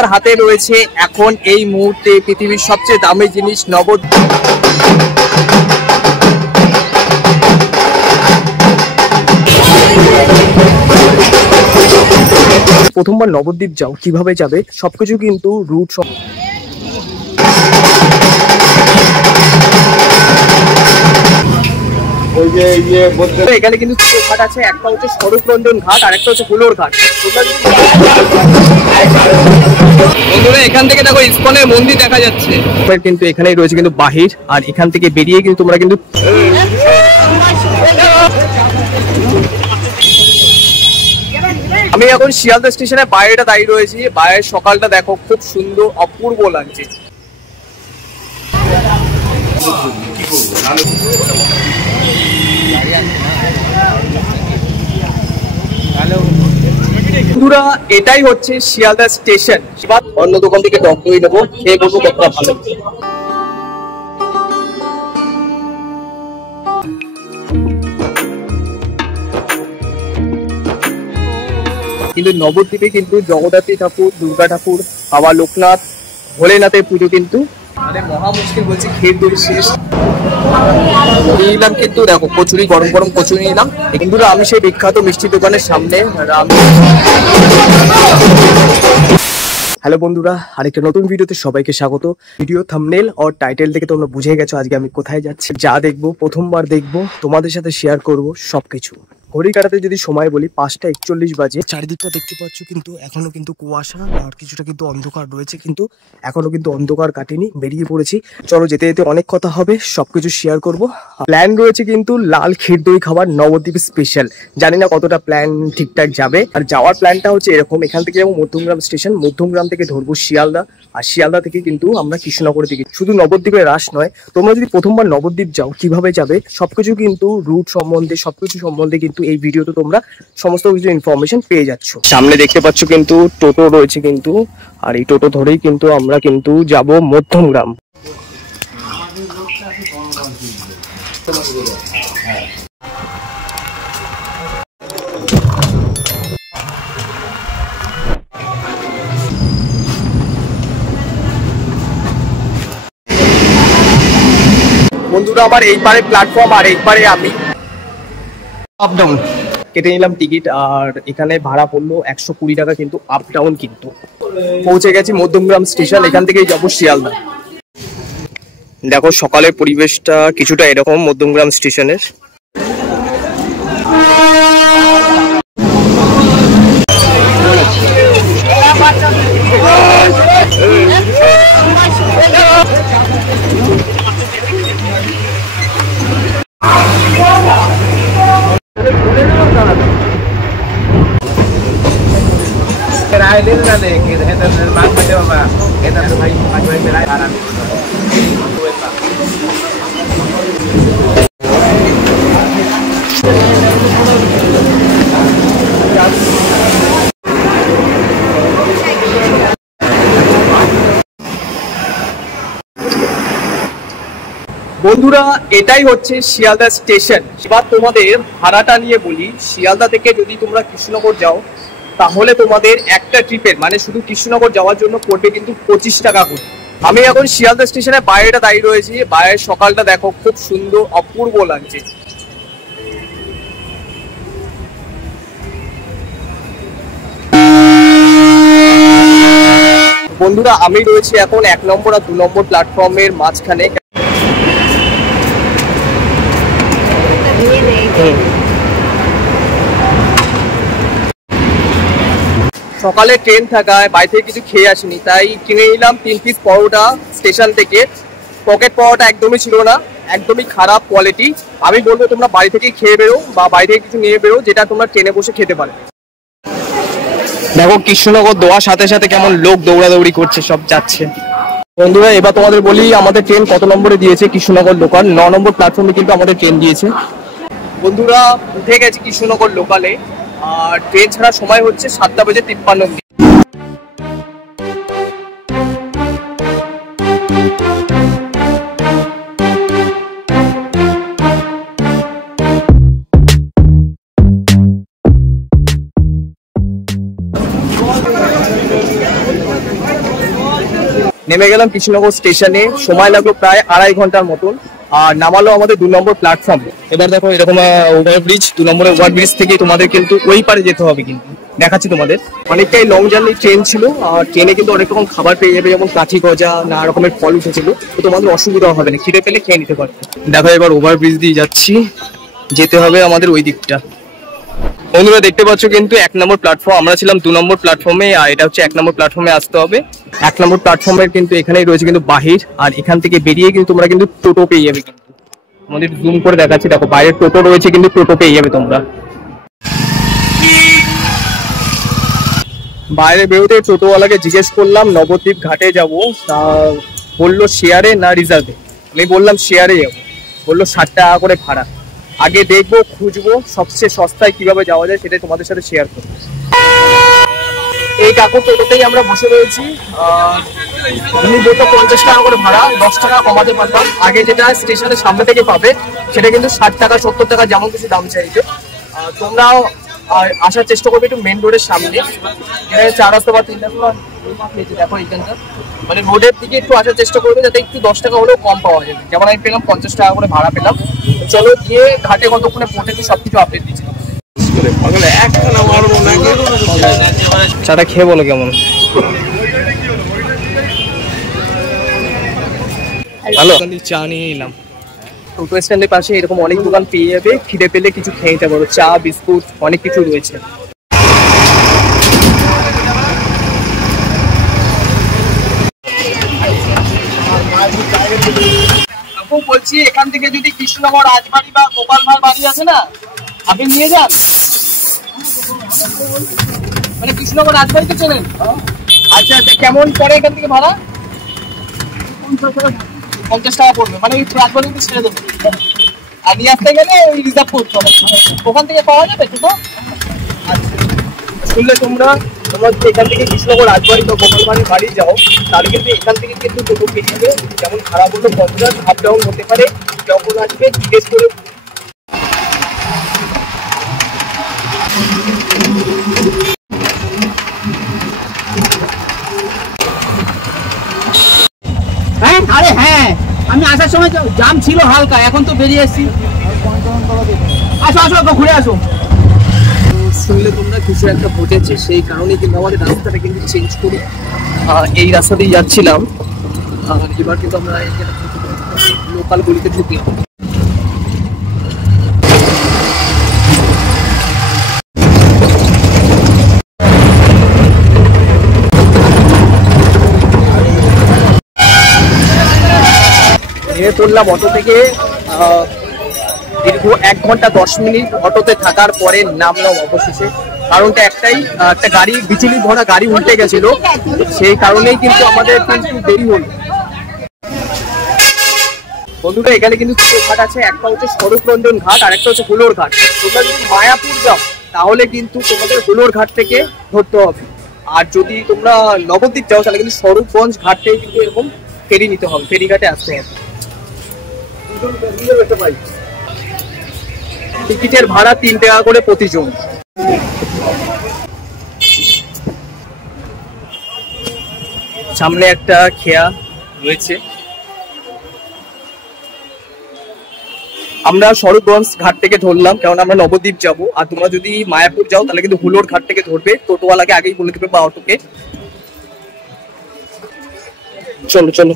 আমার হাতে রয়েছে এখন এই মুহূর্তে পৃথিবীর সবচেয়ে দামি জিনিস নবদ্বীপ। প্রথমবার নবদ্বীপ যাও, কিভাবে যাবে সবকিছু কিন্তু রুট এখানে কিন্তু দুটো ঘাট আছে, একটা হচ্ছে স্বরূপরঞ্জন ঘাট আর একটা হচ্ছে হুলোর ঘাট। বন্ধুরা এখান থেকে দেখো ইসকনের মন্দির দেখা যাচ্ছে, কিন্তু এখানেই রয়েছে কিন্তু বাহির, আর এখান থেকে বেরিয়ে কিন্তু তোমরা কিন্তু আমি এখন শিয়ালদা স্টেশনের বাইরেটা দাঁড়িয়ে রয়েছি। বাইরের সকালটা দেখো খুব সুন্দর অপূর্ব লাগছে। বন্ধুরা এটাই হচ্ছে শিয়ালদা স্টেশন। এবার অন্য দোকান থেকে টক দই নেবো, খেয়ে বলবো কতটা ভালো। কিন্তু নবদ্বীপে কিন্তু জগদ্ধাত্রী ঠাকুর, দুর্গা ঠাকুর, বাবা লোকনাথ, ভোলেনাথের পুজো কিন্তু মানে মহা মুশকিল বলছি। খেয়ে দই শেষ নিলাম কিন্তু দেখো কচুরি, গরম গরম কচুরি নিলাম। বন্ধুরা আমি সেই বিখ্যাত মিষ্টি দোকানের সামনে। হ্যালো বন্ধুরা, আরেকটা নতুন ভিডিওতে সবাইকে স্বাগত। ভিডিও থাম্বনেল আর টাইটেল থেকে তোমরা বুঝে গেছো আজকে আমি কোথায় যাচ্ছি, যা দেখবো প্রথমবার দেখবো, তোমাদের সাথে শেয়ার করব সবকিছু। ঘড়ি কাটাতে যদি সময় বলি 5টা 41 বাজে। চারিদিকটা দেখতে পাচ্ছ কিন্তু এখনো কিন্তু কুয়াশা আর কিছুটা কিন্তু অন্ধকার রয়েছে, কিন্তু এখনো কিন্তু অন্ধকার কাটেনি। বেরিয়ে পড়েছি, চলো যেতে যেতে অনেক কথা হবে, সবকিছু শেয়ার করব। প্ল্যান রয়েছে কিন্তু লাল ক্ষীর দই খাবার নবদ্বীপ স্পেশাল। জানি না কতটা প্ল্যান ঠিকঠাক যাবে। আর যাওয়ার প্ল্যানটা হচ্ছে এরকম, এখান থেকে যাবো মধ্যমগ্রাম স্টেশন, মধ্যমগ্রাম থেকে ধরবো শিয়ালদা, আর শিয়ালদা থেকে কিন্তু আমরা কৃষ্ণনগরের দিকে। শুধু নবদ্বীপের রাস নয়, তোমরা যদি প্রথমবার নবদ্বীপ যাও কিভাবে যাবে সবকিছু কিন্তু রুট সম্বন্ধে, সবকিছু সম্বন্ধে কিন্তু এই ভিডিওতে তোমরা সমস্ত কিছু ইনফরমেশন পেয়ে যাচ্ছ। সামনে দেখতে পাচ্ছ কিন্তু টোটো রয়েছে কিন্তু, আর এই টোটো ধরেই কিন্তু আমরা কিন্তু যাব মধ্যমগ্রাম। বন্ধুরা আমার এই পারে প্ল্যাটফর্ম আর এই পারে আমি। আপ ডাউন কেটে নিলাম টিকিট, আর এখানে ভাড়া পড়লো 120 টাকা কিন্তু আপ ডাউন। কিন্তু পৌঁছে গেছি মধ্যমগ্রাম স্টেশন, এখান থেকেই যাবো শিয়ালদা। দেখো সকালের পরিবেশটা কিছুটা এরকম মধ্যমগ্রাম স্টেশনের। বন্ধুরা এটাই হচ্ছে শিয়ালদা স্টেশন। এবার তোমাদের ভাড়াটা নিয়ে বলি। শিয়ালদা থেকে যদি তোমরা কৃষ্ণনগর যাও তাহলে তোমাদের একটা ট্রিপের মানে শুধু কৃষ্ণনগর যাওয়ার জন্য পড়বে কিন্তু 25 টাকা করে। আমি এখন শিয়ালদা স্টেশনের বাইরেটা দাঁড়িয়ে রয়েছি। বাইরের সকালটা দেখো খুব সুন্দর অপূর্ব লাগছে। বন্ধুরা আমি রয়েছি এখন 1 নম্বর আর 2 নম্বর প্ল্যাটফর্মের মাঝখানে। সকালে ট্রেন থাকায় বাইরে থেকে কিছু খেয়ে আসিনি, তাই কিনে নিলাম 3 পিস পরোটা স্টেশন থেকে। পকেট পরোটা একদমই ছিল না, একদমই খারাপ কোয়ালিটি। আমি বলবো তোমরা বাড়ি থেকে খেয়ে বেরো বা বাড়ি থেকে কিছু নিয়ে বেরো, যেটা তোমরা ট্রেনে বসে খেতে পারো। দেখো কৃষ্ণনগর দেওয়ার সাথে সাথে কেমন লোক দৌড়াদৌড়ি করছে, সব যাচ্ছে। বন্ধুরা এবার তোমাদের বলি আমাদের ট্রেন কত নম্বরে দিয়েছে। কৃষ্ণনগর লোকাল 9 নম্বর প্ল্যাটফর্মে কিন্তু আমাদের ট্রেন দিয়েছে। বন্ধুরা উঠে গেছি কৃষ্ণনগর লোকালে, আর ট্রেন ছাড়ার সময় হচ্ছে 7:53। নেমে গেলাম কৃষ্ণনগর স্টেশনে, সময় লাগলো প্রায় 2.5 ঘন্টার মতন। আর নামালো আমাদের 2 নম্বর প্ল্যাটফর্ম। এবার দেখো এরকম ওভারব্রিজ, 2 নম্বরের ওভারব্রিজ থেকে তোমাদের কিন্তু ওই পারে যেতে হবে, কিন্তু দেখাচ্ছি তোমাদের। অনেকটাই লং জার্নি ট্রেন ছিল, আর ট্রেনে কিন্তু অনেক রকম খাবার পেয়ে যাবে, যেমন কাঠি গজা, নানা রকমের ফল উঠেছিল, তো তোমাদের অসুবিধা হবে না, খিদে পেলে খেয়ে নিতে পারবে। দেখো এবার ওভারব্রিজ দিয়ে যাচ্ছি, যেতে হবে আমাদের ওই দিকটা। বন্ধুরা দেখতে পাচ্ছ কিন্তু 1 নম্বর প্ল্যাটফর্ম, আমরা ছিলাম 2 নম্বর প্ল্যাটফর্মে, আর এটা হচ্ছে 1 নম্বর প্ল্যাটফর্মে আসতে হবে। 1 নম্বর প্ল্যাটফর্মের কিন্তু এখানেই রয়েছে কিন্তু বাহির, আর এখান থেকে বেরিয়ে কিন্তু তোমরা কিন্তু টোটো পেয়ে যাবে। কিন্তু আমাদের জুম করে দেখাচ্ছি, দেখো বাইরে টোটো রয়েছে, কিন্তু টোটো পেয়ে যাবে তোমরা। বাইরে বেরোতে টোটোওয়ালাকে জিজ্ঞেস করলাম নবদ্বীপ ঘাটে যাব, তা বললো শেয়ারে না রিজার্ভে। আমি বললাম শেয়ারে যাবো, বললো 60 টাকা করে ভাড়া। আগে দেখবো, খুঁজবো সবচেয়ে সস্তায় কিভাবে যাওয়া যায়, সেটাই তোমাদের সাথে শেয়ার করবো। এই কাকুর টোটোতেই আমরা বসে রয়েছি। উনি বলতো 50 টাকা করে ভাড়া, 10 টাকা কমাতে পারতাম। আগে যেটা স্টেশনের সামনে থেকে পাবে সেটা কিন্তু 60 টাকা 70 টাকা যেমন কিছু দাম চাইছে। তোমরাও আসার চেষ্টা করবে একটু মেন রোডের সামনে, এখানে 4 রাস্তা বা 3 রাস্তা দেখো এইখানটা, মানে রোডের দিকে একটু আসার চেষ্টা করবে, যাতে একটু 10 টাকা হলেও কম পাওয়া যাবে। যেমন আমি পেলাম 50 টাকা করে ভাড়া পেলাম। চলো গিয়ে ঘাটে কতক্ষণে পৌঁছেছি সবকিছু আপডেট দিচ্ছি। চাটা খেয়ে বলো কেমন। ভালো, চা নিয়ে নিলাম। টোটো স্ট্যান্ডের পাশে এরকম অনেক দোকান পেয়ে যাবে, খিদে পেলে কিছু খেয়ে নিতে পারো, চা বিস্কুট অনেক কিছু রয়েছে। বলছি এখান থেকে যদি কৃষ্ণনগর রাজবাড়ি বা গোপাল ভাঁড় বাড়ি আছে না, আপনি নিয়ে যান। মানে কৃষ্ণনগর রাজবাড়িতে চলেন। আচ্ছা আচ্ছা, কেমন পড়ে এখান থেকে ভাড়া? 50 টাকা পড়বে, মানে ওই রাজবাড়িতে ছেড়ে দেবে। আর নিয়ে আসতে গেলে ওই রিজার্ভ করতে হবে, ওখান থেকে পাওয়া যাবে তো? আচ্ছা, শুনলে তোমরা যদি এখান থেকে কৃষ্ণনগর রাজবাড়ি বা গোপাল ভাঁড়ের বাড়ি যাও, তাহলে কিন্তু এখান থেকে কিন্তু টোটো পেয়ে যাবে। যেমন ভাড়া বললো 50, আপ ডাউন হতে পারে। যখন আসবে জিজ্ঞেস করে। হ্যাঁ, আরে হ্যাঁ, আমি আসার সময় জাম ছিল হালকা, এখন তো বেরিয়ে এসেছি। আসো আসো, ঘুরে আসো। শুনলে তোমরা কিছু একটা ঘটেছে, সেই কারণে কিন্তু আমাদের রাস্তাটা কিন্তু চেঞ্জ করি। এই রাস্তা দিয়ে যাচ্ছিলাম, এবার কিন্তু আমরা লোকাল গলিতে ঢুকলাম। নেমে পড়লাম অটো থেকে, দীর্ঘ 1 ঘন্টা 10 মিনিট অটোতে থাকার পরে নামলাম অবশেষে। কারণটা একটাই, একটা গাড়ি বিচুলি ভরা গাড়ি উল্টে গেছিল, সেই কারণেই কিন্তু আমাদের কিন্তু দেরি হলো। বন্ধুরা এখানে কিন্তু 2টো ঘাট আছে, একটা হচ্ছে স্বরূপরঞ্জন ঘাট আর একটা হচ্ছে হুলোর ঘাট। তোমরা যদি মায়াপুর যাও তাহলে কিন্তু তোমাদের হুলোর ঘাট থেকে ধরতে হবে, আর যদি তোমরা নবদ্বীপ যাও তাহলে কিন্তু স্বরূপগঞ্জ ঘাট থেকে কিন্তু এরকম ফেরি নিতে হবে, ফেরিঘাটে আসতে হবে। টিকিটের ভাড়া 3 টাকা করে প্রতিজন। সামনে একটা খেয়া রয়েছে। আমরা স্বরূপগঞ্জ ঘাট থেকে ধরলাম, কারণ আমরা নবদ্বীপ যাব। আর তোমরা যদি মায়াপুর যাও তাহলে কিন্তু হুলোর ঘাট থেকে ধরবে, টোটোওয়ালাকে আগেই বলে দেবে বা অটোকে। চলো চলো।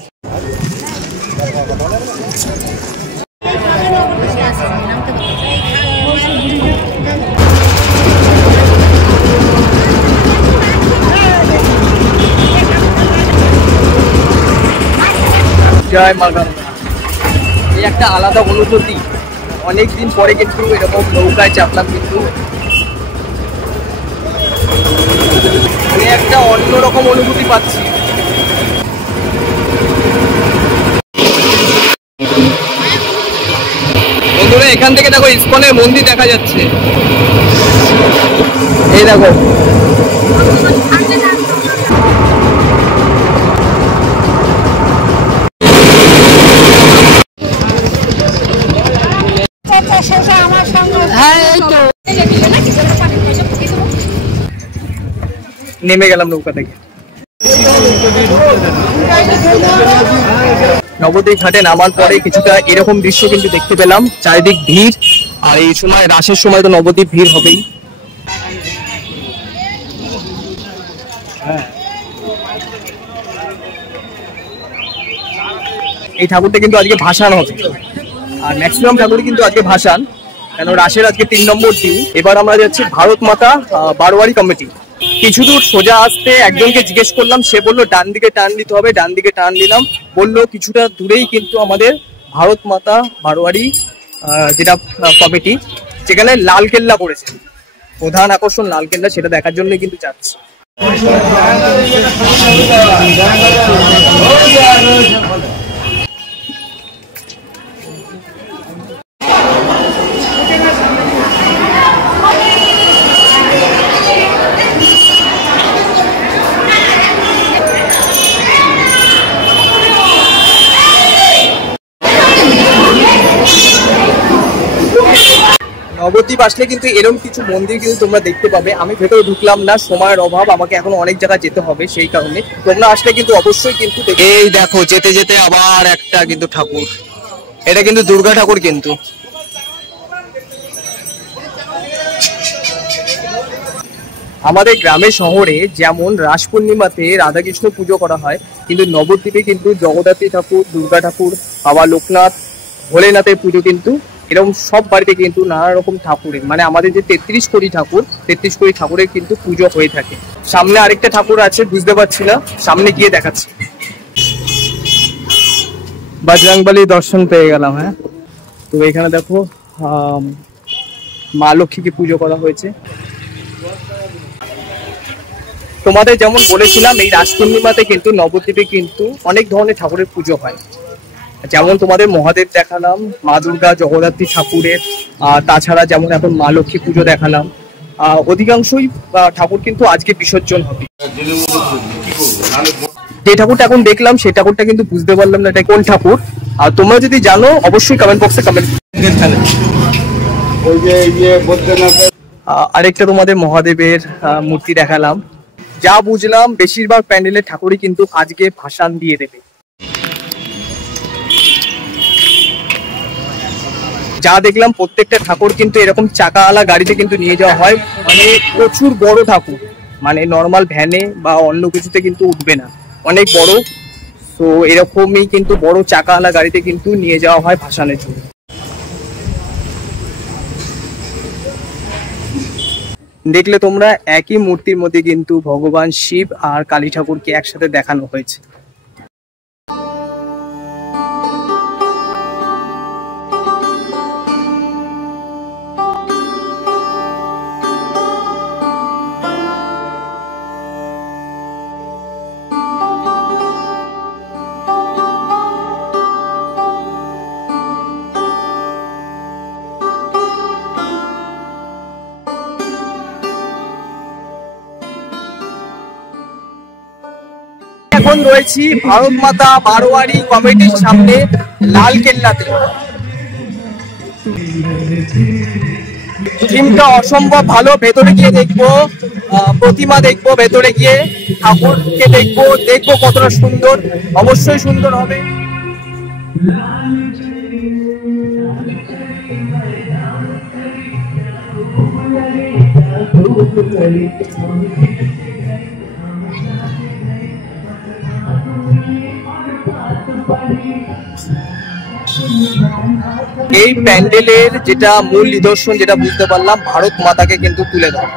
জয় মা গঙ্গা। এই একটা আলাদা অনুভূতি, অনেকদিন পরে কিন্তু এরকম নৌকায় চাপলাম, কিন্তু মানে একটা অন্যরকম অনুভূতি পাচ্ছি। বন্ধুরা এখান থেকে দেখো ইসকনের মন্দির দেখা যাচ্ছে, এই দেখো। নেমে গেলাম নৌকা থেকে। নবদ্বীপ ঘাটে নামার পরে কিছুটা এরকম দৃশ্য কিন্তু দেখতে পেলাম, চারিদিক ভিড়। আর এই সময় রাসের সময় তো নবদ্বীপ ভিড় হবেই। এই ঠাকুরটা কিন্তু আজকে ভাসান হবে, আর ম্যাক্সিমাম ঠাকুরই কিন্তু আজকে ভাসান, কেন রাসের আজকে 3 নম্বর দিন। এবার আমরা যাচ্ছি ভারত মাতা বারোয়ারি কমিটি। কিছু দূর সোজা আসতে একজনকে জিজ্ঞেস করলাম, সে বললো ডান দিকে টার্ন দিতে হবে। ডান দিকে টার্ন দিলাম, বললো কিছুটা দূরেই কিন্তু আমাদের ভারত মাতা বারোয়ারি যেটা কমিটি, যেখানে লাল কেল্লা করেছে, প্রধান আকর্ষণ লাল কেল্লা, সেটা দেখার জন্য কিন্তু যাচ্ছি। নবদ্বীপ আসলে কিন্তু এরকম কিছু মন্দির কিন্তু তোমরা দেখতে পাবে। আমি ভেতরে ঢুকলাম না, সময়ের অভাব, আমাকে এখন অনেক জায়গায় যেতে হবে, সেই কারণে তোমরা আসলে কিন্তু অবশ্যই কিন্তু এই দেখো যেতে যেতে আবার একটা কিন্তু ঠাকুর, এটা কিন্তু দুর্গা ঠাকুর। কিন্তু আমাদের গ্রামে শহরে যেমন রাস পূর্ণিমাতে রাধাকৃষ্ণ পুজো করা হয়, কিন্তু নবদ্বীপে কিন্তু জগদ্ধাত্রী ঠাকুর, দুর্গা ঠাকুর, বাবা লোকনাথ, ভোলেনাথের পুজো কিন্তু এরকম সব বাড়িতে কিন্তু নানা রকম ঠাকুরের, মানে আমাদের যে 33 কোটি ঠাকুর, 33 কোটি ঠাকুরের কিন্তু পুজো হয়ে থাকে। সামনে আরেকটা ঠাকুর আছে, বুঝতে পারছি না, সামনে গিয়ে দেখাচ্ছি। বজরংবলী দর্শন পেয়ে গেলাম। হ্যাঁ, তো এখানে দেখো মা লক্ষ্মীকে পুজো করা হয়েছে। তোমাদের যেমন বলেছিলাম, এই রাস পূর্ণিমাতে কিন্তু নবদ্বীপে কিন্তু অনেক ধরনের ঠাকুরের পুজো হয়, যেমন তোমাদের মহাদেব দেখালাম, মা দুর্গা, জগদ্ধাত্রী ঠাকুরের, তাছাড়া যেমন এখন মা লক্ষ্মী পুজো দেখালাম। অধিকাংশই ঠাকুর কিন্তু আজকে বিসর্জন হবে। যে ঠাকুরটা এখন দেখলাম সেই ঠাকুরটা কিন্তু বুঝতে পারলাম না এটা কোন ঠাকুর। আর তোমরা যদি জানো অবশ্যই কমেন্ট বক্সে কমেন্ট। আরেকটা তোমাদের মহাদেবের মূর্তি দেখালাম। যা বুঝলাম বেশিরভাগ প্যান্ডেলের ঠাকুরই কিন্তু আজকে ভাসান দিয়ে দেবে। যা দেখলাম প্রত্যেকটা ঠাকুর কিন্তু এরকম চাকাওয়ালা গাড়িতে কিন্তু নিয়ে যাওয়া হয়, মানে প্রচুর বড় ঠাকুর, মানে নর্মাল ভ্যানে বা অন্য কিছুতে কিন্তু উঠবে না, অনেক বড়। তো এরকমই কিন্তু বড় চাকাওয়ালা গাড়িতে কিন্তু নিয়ে যাওয়া হয় ভাসানের জন্য। দেখলে তোমরা একই মূর্তির মধ্যে কিন্তু ভগবান শিব আর কালী ঠাকুরকে একসাথে দেখানো হয়েছে। এখন রয়েছি ভারত মাতা বারোয়ারি কমিটির সামনে লাল কেল্লাতে। থিমটা অসম্ভব ভালো, ভেতরে গিয়ে দেখবো প্রতিমা, দেখবো ভেতরে গিয়ে ঠাকুরকে দেখবো কতটা সুন্দর, অবশ্যই সুন্দর হবে। এই প্যান্ডেলের যেটা মূল নিদর্শন, যেটা বুঝতে পারলাম, ভারত মাতাকে কিন্তু তুলে ধরা।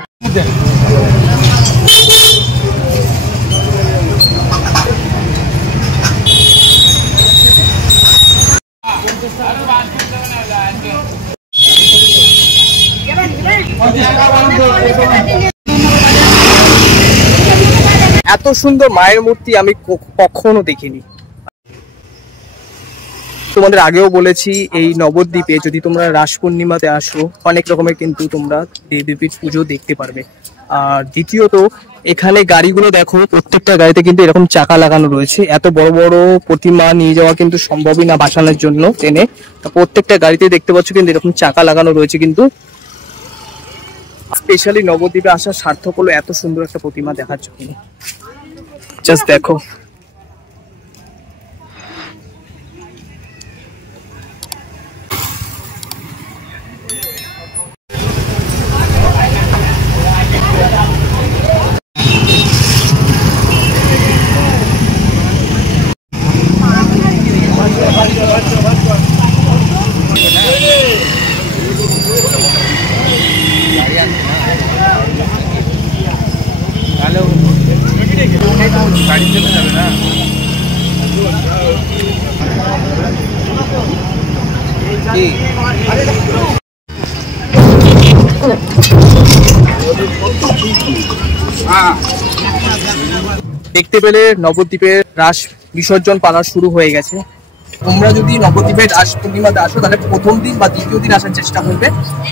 এত সুন্দর মায়ের মূর্তি আমি কখনো দেখিনি। তোমাদের আগেও বলেছি, এই নবদ্বীপে যদি তোমরা রাস পূর্ণিমাতে আসো, অনেক রকমের কিন্তু তোমরা দেবীর পুজো দেখতে পারবে। আর দ্বিতীয়ত এখানে গাড়িগুলো দেখো, প্রত্যেকটা গাড়িতে কিন্তু এরকম চাকা লাগানো রয়েছে। এত বড় বড় প্রতিমা নিয়ে যাওয়া কিন্তু সম্ভবই না ভাসানের জন্য ট্রেনে, প্রত্যেকটা গাড়িতে দেখতে পাচ্ছ কিন্তু এরকম চাকা লাগানো রয়েছে। কিন্তু স্পেশালি নবদ্বীপে আসা সার্থক হলো এত সুন্দর একটা প্রতিমা দেখার জন্য। জাস্ট দেখো, দেখতে পেলে নবদ্বীপের রাস বিসর্জন পালা শুরু হয়ে গেছে। তোমরা যদি নবদ্বীপের রাস পূর্ণিমাতে আসো তাহলে প্রথম দিন বা দ্বিতীয় দিন আসার চেষ্টা করবে।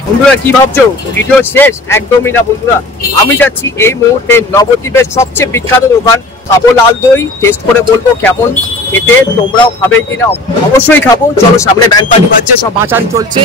বন্ধুরা কি ভাবছো ভিডিও শেষ? একদমই না বন্ধুরা, আমি যাচ্ছি এই মুহূর্তে নবদ্বীপের সবচেয়ে বিখ্যাত দোকান খাবো লাল দই। টেস্ট করে বলবো কেমন খেতে, তোমরাও খাবে কিনা। অবশ্যই খাবো। চলো, সামনে ব্যান্ড পার্টি বাজছে, সব ভাসান চলছে।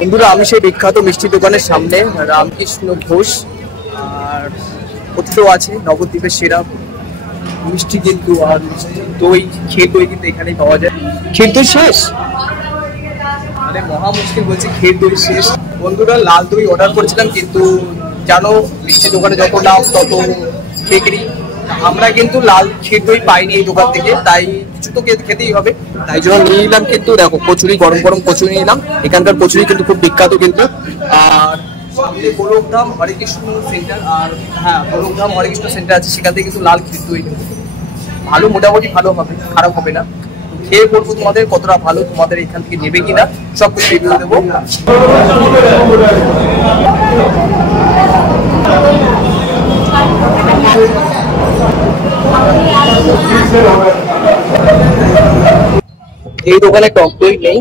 বন্ধুরা আমি সেই বিখ্যাত মিষ্টি দোকানের সামনে, রামকৃষ্ণ ঘোষ, আর কোথাও আছে নবদ্বীপের সেরা মিষ্টি কিন্তু, আর দই, ক্ষীর দই কিন্তু এখানেই পাওয়া যায়। ক্ষীর দই শেষ, মানে মহা মুশকিল বলছি, ক্ষীর দই শেষ। বন্ধুরা লাল দই অর্ডার করেছিলাম, কিন্তু জানো মিষ্টি দোকানে যত নাম তত বিক্রি। আমরা কিন্তু লাল ক্ষীর দই পাইনি এই দোকান থেকে, তাই কিছু তো খেতেই হবে, তাই জন্য নিয়ে নিলাম। কিন্তু দেখো কচুরি, গরম গরম কচুরি নিলাম। এখানকার কচুরি কিন্তু খুব বিখ্যাত কিন্তু। আর সামনে গোলকধাম হরেকৃষ্ণ সেন্টার, আর হ্যাঁ গোলকধাম হরেকৃষ্ণ সেন্টার আছে, সেখান থেকে কিন্তু লাল ক্ষীর দই ভালো, মোটামুটি ভালো হবে, খারাপ হবে না। খেয়ে বলবো তোমাদের কতটা ভালো, তোমাদের এখান থেকে নেবে কিনা সব কিছু রিভিউ দেবো। এই দোকানে টক দই নেই,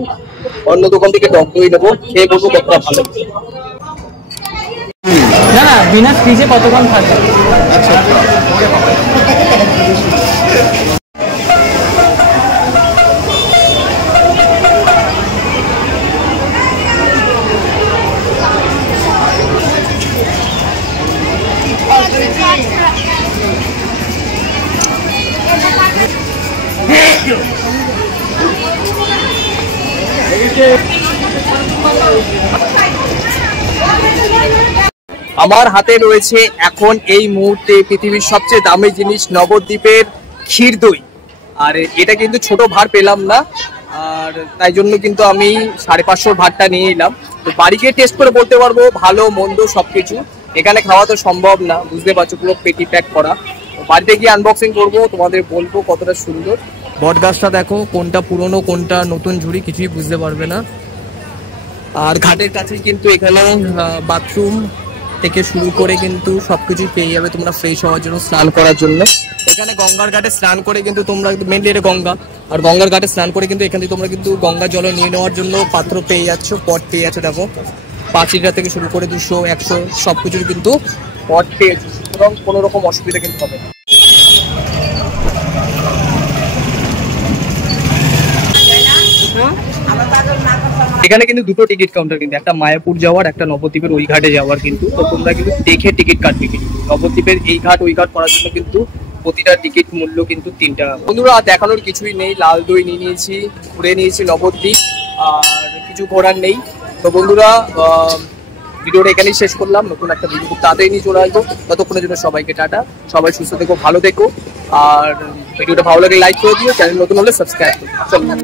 অন্য দোকান থেকে টক দই নেবো, খেয়ে বলবো কতটা ভালো। না না, বিনা ফ্রিজে কতক্ষণ থাকে? আমার হাতে রয়েছে এখন এই মুহূর্তে পৃথিবীর সবচেয়ে দামি জিনিস, নবদ্বীপের ক্ষীর দই। আর এটা কিন্তু ছোট ভার পেলাম না, আর তাই জন্য কিন্তু আমি 550 ভারটা নিয়ে নিলাম। তো বাড়ি গিয়ে টেস্ট করে বলতে পারবো ভালো মন্দ সবকিছু। এখানে খাওয়া তো সম্ভব না, বুঝতে পারছো, পুরো পেটি প্যাক করা। বাড়িতে গিয়ে আনবক্সিং করবো, তোমাদের বলবো কতটা সুন্দর। বট গাছটা দেখো, কোনটা পুরনো কোনটা নতুন ঝুড়ি কিছুই বুঝতে পারবে না। আর ঘাটের কাছে কিন্তু এখানে বাথরুম থেকে শুরু করে কিন্তু সবকিছু পেয়ে যাবে তোমরা ফ্রেশ হওয়ার জন্য, স্নান করার জন্য। এখানে গঙ্গার ঘাটে স্নান করে কিন্তু তোমরা মেনলি এটা গঙ্গা, আর গঙ্গার ঘাটে স্নান করে কিন্তু এখানে তোমরা কিন্তু গঙ্গা জল নিয়ে নেওয়ার জন্য পাত্র পেয়ে যাচ্ছ, পট পেয়ে যাচ্ছ। দেখো 5 লিটার থেকে শুরু করে 200, 100 সবকিছুর কিন্তু পট পেয়ে যাচ্ছ, সুতরাং কোনো রকম অসুবিধা কিন্তু হবে না। এখানে কিন্তু দুটো টিকিট কাউন্টার, কিন্তু একটা মায়াপুর যাওয়ার, একটা নবদ্বীপের ওই ঘাটে যাওয়ার। কিন্তু তো তোমরা কিন্তু দেখে টিকিট কাটবে। কিন্তু নবদ্বীপের এই ঘাট ওই ঘাট করার জন্য কিন্তু প্রতিটা টিকিট মূল্য কিন্তু 3 টাকা। বন্ধুরা দেখানোর কিছুই নেই, লাল দই নিয়ে নিয়েছি, ঘুরে নিয়েছি নবদ্বীপ, আর কিছু ঘোরার নেই। তো বন্ধুরা ভিডিওটা এখানেই শেষ করলাম। নতুন একটা ভিডিও খুব তাড়াতাড়ি নিয়ে চলে আসবো। ততক্ষণের জন্য সবাইকে টাটা, সবাই সুস্থ থেকো, ভালো থেকো। আর ভিডিওটা ভালো লাগলে লাইক করে দিও, চ্যানেল নতুন হলে সাবস্ক্রাইব করো। চলো।